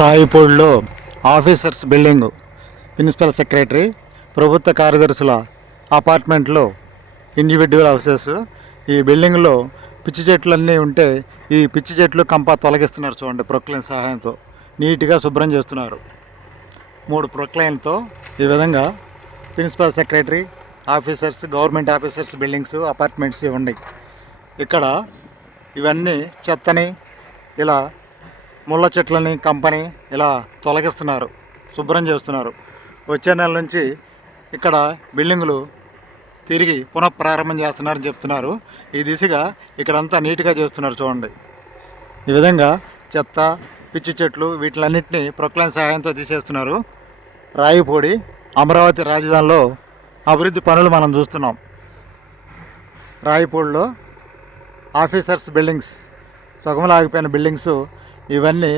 రాయపూడిలో officers building, principal secretary, ప్రభుత్వ కార్యదర్శుల అపార్ట్మెంట్లో individual houses. ఈ బిల్డింగ్లో పిచ్చి చెట్లన్నీ ఉంటే ఈ పిచ్చి చెట్లు కంప తొలగిస్తున్నారు చూడండి. ప్రొక్లైన్ సహాయంతో నీట్గా శుభ్రం చేస్తున్నారు. 3 ప్రొక్లైన్తో ఈ విధంగా principal secretary, officers, government officers buildings, apartments ఇవ్వండి. ఇక్కడ ఇవన్నీ చెత్తని ఇలా ముళ్ళ చెట్లని కంపని ఇలా తొలగిస్తున్నారు, శుభ్రం చేస్తున్నారు. వచ్చే నెల నుంచి ఇక్కడ బిల్డింగులు తిరిగి పునఃప్రారంభం చేస్తున్నారని చెప్తున్నారు. ఈ దిశగా ఇక్కడంతా నీట్గా చేస్తున్నారు చూడండి. ఈ విధంగా చెత్త, పిచ్చి చెట్లు వీటిలన్నింటినీ ప్రొక్లైన్ సహాయంతో తీసేస్తున్నారు. రాయపూడి అమరావతి రాజధానిలో అభివృద్ధి పనులు మనం చూస్తున్నాం. రాయపూడిలో ఆఫీసర్స్ బిల్డింగ్స్, సగంలో ఆగిపోయిన బిల్డింగ్స్ ఇవన్నీ